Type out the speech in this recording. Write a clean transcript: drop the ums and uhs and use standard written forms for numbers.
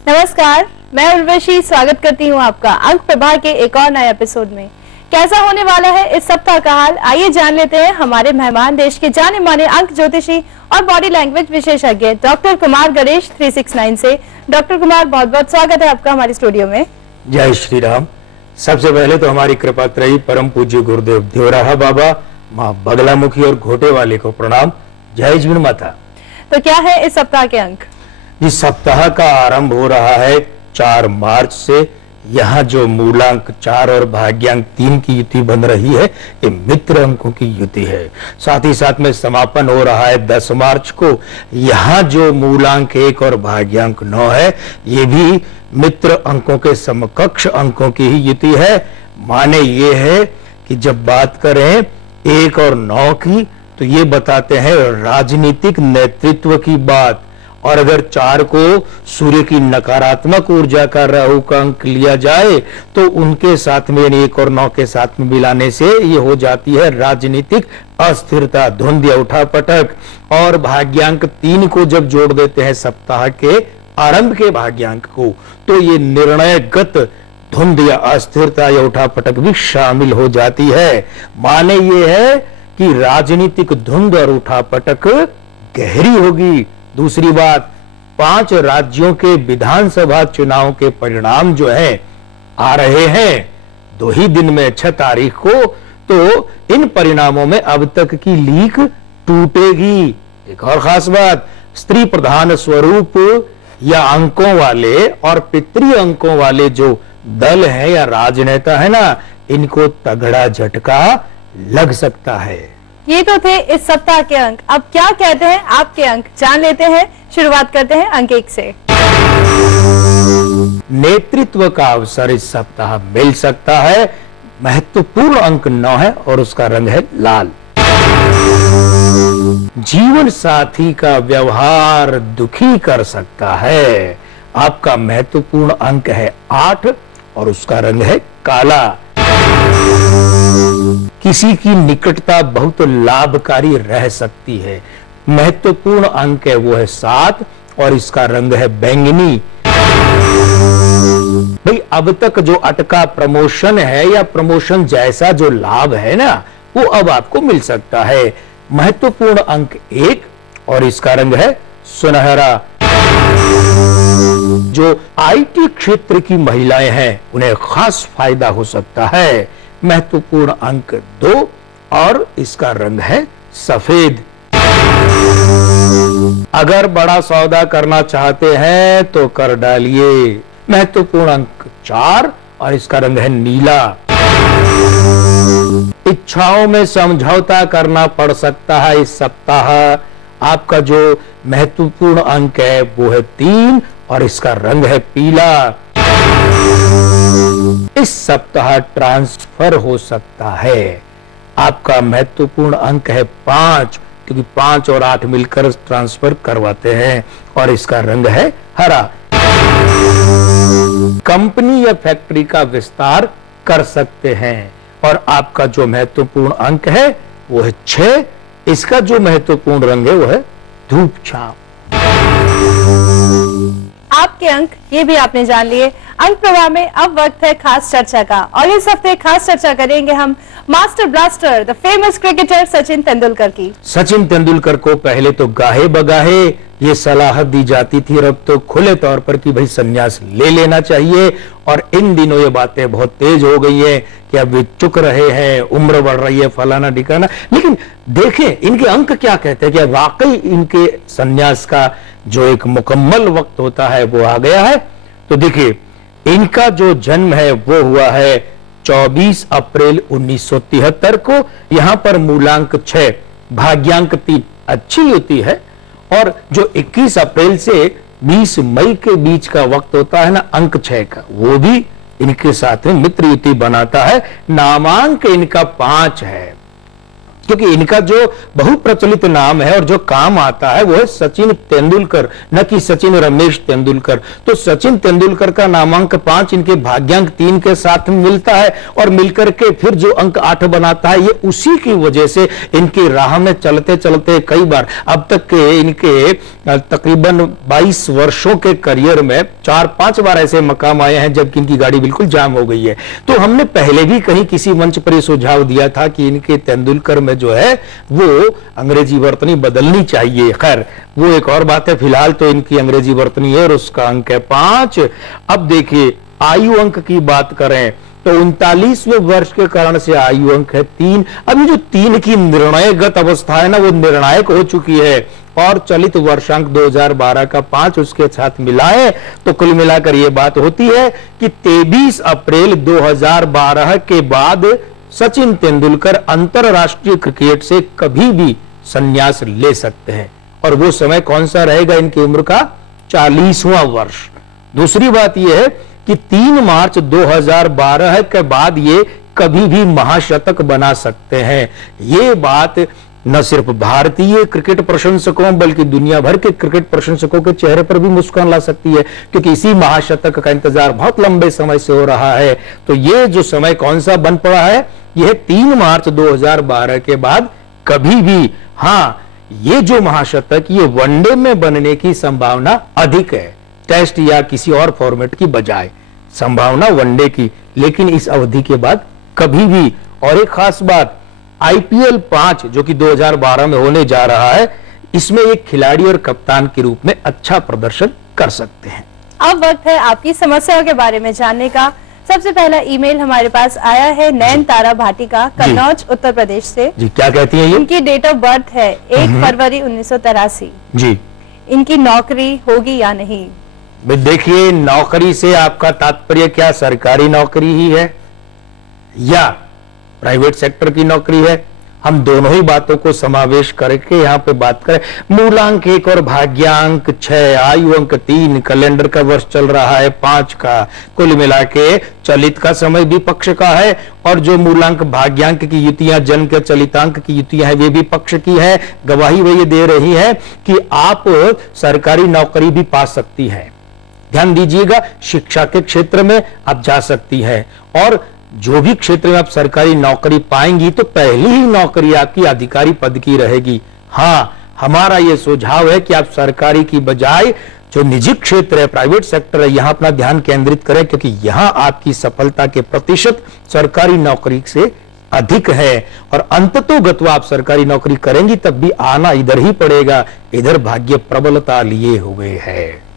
नमस्कार, मैं उर्वशी स्वागत करती हूँ आपका अंक प्रभा के एक और नए एपिसोड में। कैसा होने वाला है इस सप्ताह का हाल, आइए जान लेते हैं हमारे मेहमान देश के जाने माने अंक ज्योतिषी और बॉडी लैंग्वेज विशेषज्ञ डॉक्टर कुमार गणेश 369 से। डॉक्टर कुमार, बहुत बहुत स्वागत है आपका हमारे स्टूडियो में। जय श्री राम। सबसे पहले तो हमारी कृपा त्रयी परम पूज्य गुरुदेव देवराहा बाबा, माँ बगलामुखी और घोटे वाले को प्रणाम। जय जीवन माता। तो क्या है इस सप्ताह के अंक? इस सप्ताह का आरंभ हो रहा है 4 मार्च से। यहाँ जो मूलांक 4 और भाग्यांक 3 की युति बन रही है, ये मित्र अंकों की युति है। साथ ही साथ में समापन हो रहा है 10 मार्च को। यहाँ जो मूलांक 1 और भाग्यांक 9 है, ये भी मित्र अंकों के समकक्ष अंकों की ही युति है। माने ये है कि जब बात करें 1 और 9 की, तो ये बताते हैं राजनीतिक नेतृत्व की बात। और अगर 4 को सूर्य की नकारात्मक ऊर्जा का राहु का अंक लिया जाए, तो उनके साथ में 1 और 9 के साथ में मिलाने से ये हो जाती है राजनीतिक अस्थिरता, धुंध या उठापटक। और भाग्यांक 3 को जब जोड़ देते हैं सप्ताह के आरंभ के भाग्यांक को, तो ये निर्णयगत धुंध या अस्थिरता या उठापटक भी शामिल हो जाती है। माने ये है कि राजनीतिक धुंध और उठापटक गहरी होगी। दूसरी बात, 5 राज्यों के विधानसभा चुनाव के परिणाम जो है आ रहे हैं 2 ही दिन में 6 तारीख को, तो इन परिणामों में अब तक की लीक टूटेगी। एक और खास बात, स्त्री प्रधान स्वरूप या अंकों वाले और पितृ अंकों वाले जो दल है या राजनेता है ना, इनको तगड़ा झटका लग सकता है। ये तो थे इस सप्ताह के अंक। अब क्या कहते हैं आपके अंक, जान लेते हैं। शुरुआत करते हैं अंक 1 से। नेतृत्व का अवसर इस सप्ताह मिल सकता है। महत्वपूर्ण अंक 9 है और उसका रंग है लाल। जीवन साथी का व्यवहार दुखी कर सकता है। आपका महत्वपूर्ण अंक है 8 और उसका रंग है काला। किसी की निकटता बहुत लाभकारी रह सकती है। महत्वपूर्ण अंक है वो है 7 और इसका रंग है बैंगनी। भाई, अब तक जो अटका प्रमोशन है या प्रमोशन जैसा जो लाभ है ना, वो अब आपको मिल सकता है। महत्वपूर्ण अंक 1 और इसका रंग है सुनहरा। जो आईटी क्षेत्र की महिलाएं हैं, उन्हें खास फायदा हो सकता है। महत्वपूर्ण अंक 2 और इसका रंग है सफेद। अगर बड़ा सौदा करना चाहते हैं तो कर डालिए। महत्वपूर्ण अंक 4 और इसका रंग है नीला। इच्छाओं में समझौता करना पड़ सकता है इस सप्ताह। आपका जो महत्वपूर्ण अंक है वो है 3 और इसका रंग है पीला। इस सप्ताह ट्रांसफर हो सकता है। आपका महत्वपूर्ण अंक है 5, क्योंकि 5 और 8 मिलकर ट्रांसफर करवाते हैं और इसका रंग है हरा। कंपनी या फैक्ट्री का विस्तार कर सकते हैं और आपका जो महत्वपूर्ण अंक है वो है 6। इसका जो महत्वपूर्ण रंग है वो है धूप छांव। आपके अंक ये भी आपने जान लिए। अंक प्रवाह में अब वक्त है खास चर्चा का, और इस हफ्ते खास चर्चा करेंगे हम master blaster the famous cricketer Sachin Tendulkar की। सचिन तेंदुलकर को पहले तो गाहे बगाहे ये सलाह दी जाती थी, और अब तो खुले तौर पर कि भाई संन्यास ले लेना चाहिए। और इन दिनों ये बातें बहुत तेज हो गई है कि अब वे चुक रहे हैं, उम्र बढ़ रही है, फलाना ढिकाना। लेकिन देखें इनके अंक क्या कहते हैं, कि वाकई इनके संन्यास का जो एक मुकम्मल वक्त होता है वो आ गया है। तो देखिए, इनका जो जन्म है वो हुआ है 24 अप्रैल 1973 को। यहां पर मूलांक 6, भाग्यांक 3 अच्छी युति है। और जो 21 अप्रैल से 20 मई के बीच का वक्त होता है ना, अंक 6 का, वो भी इनके साथ में मित्र युति बनाता है। नामांक इनका 5 है। क्योंकि इनका जो बहुप्रचलित नाम है और जो काम आता है वो है सचिन तेंदुलकर, न कि सचिन रमेश तेंदुलकर। तो सचिन तेंदुलकर का नामांक 5 इनके भाग्यांक 3 के साथ मिलता है और मिलकर के फिर जो अंक 8 बनाता है, ये उसी की वजह से इनकी राह में चलते चलते कई बार अब तक के इनके तकरीबन 22 वर्षों के करियर में 4-5 बार ऐसे मकाम आए हैं जबकि इनकी गाड़ी बिल्कुल जाम हो गई है। तो हमने पहले भी कहीं किसी मंच पर यह सुझाव दिया था कि इनके तेंदुलकर में जो है वो अंग्रेजी वर्तनी बदलनी चाहिए। खैर वो एक और बात है, फिलहाल तो इनकी अंग्रेजी वर्तनी है और उसका अंक है 5। अब देखिए आयु अंक की बात करें तो 39वें वर्ष के कारण से आयु अंक है 3। अभी जो 3 की निर्णयगत अवस्था है ना, वो निर्णायक हो चुकी है और चलित वर्षांक 2012 का 5 उसके साथ मिलाएं तो कुल मिलाकर यह बात होती है कि 23 अप्रैल 2012 के बाद सचिन तेंदुलकर अंतरराष्ट्रीय क्रिकेट से कभी भी संन्यास ले सकते हैं। और वो समय कौन सा रहेगा? इनकी उम्र का 40वां वर्ष। दूसरी बात यह है कि 3 मार्च 2012 के बाद ये कभी भी महाशतक बना सकते हैं। ये बात न सिर्फ भारतीय क्रिकेट प्रशंसकों बल्कि दुनिया भर के क्रिकेट प्रशंसकों के चेहरे पर भी मुस्कान ला सकती है, क्योंकि इसी महाशतक का इंतजार बहुत लंबे समय से हो रहा है। तो ये जो समय कौन सा बन पड़ा है, यह 3 मार्च 2012 के बाद कभी भी, हाँ ये जो महाशतक ये वनडे में बनने की संभावना अधिक है, टेस्ट या किसी और फॉर्मेट की बजाय संभावना वनडे की, लेकिन इस अवधि के बाद कभी भी। और एक खास बात, आईपीएल 5 जो कि 2012 में होने जा रहा है, इसमें एक खिलाड़ी और कप्तान के रूप में अच्छा प्रदर्शन कर सकते हैं। अब वक्त है आपकी समस्याओं के बारे में जानने का। सबसे पहला ईमेल हमारे पास आया है नयन तारा भाटी का, कन्नौज उत्तर प्रदेश से। जी क्या कहती हैं ये? इनकी डेट ऑफ बर्थ है 1 फरवरी 1983। जी इनकी नौकरी होगी या नहीं? देखिए, नौकरी से आपका तात्पर्य क्या सरकारी नौकरी ही है या प्राइवेट सेक्टर की नौकरी है? हम दोनों ही बातों को समावेश करके यहाँ पे बात करें। मूलांक 1 और भाग्यांक 6, आयु अंक 3, कैलेंडर का वर्ष चल रहा है 5 का, कुल मिला के चलित का समय भी पक्ष का है और जो मूलांक भाग्यांक की युतियां, जन्म के चलितांक की युतियां हैं वे भी पक्ष की है। गवाही वे ये दे रही है कि आप सरकारी नौकरी भी पा सकती है। ध्यान दीजिएगा, शिक्षा के क्षेत्र में आप जा सकती है और जो भी क्षेत्र में आप सरकारी नौकरी पाएंगी तो पहली ही नौकरी आपकी अधिकारी पद की रहेगी। हाँ, हमारा यह सुझाव है कि आप सरकारी की बजाय जो निजी क्षेत्र है, प्राइवेट सेक्टर है, यहां अपना ध्यान केंद्रित करें, क्योंकि यहां आपकी सफलता के प्रतिशत सरकारी नौकरी से अधिक है। और अंततोगत्वा आप सरकारी नौकरी करेंगी तब भी आना इधर ही पड़ेगा, इधर भाग्य प्रबलता लिए हुए है।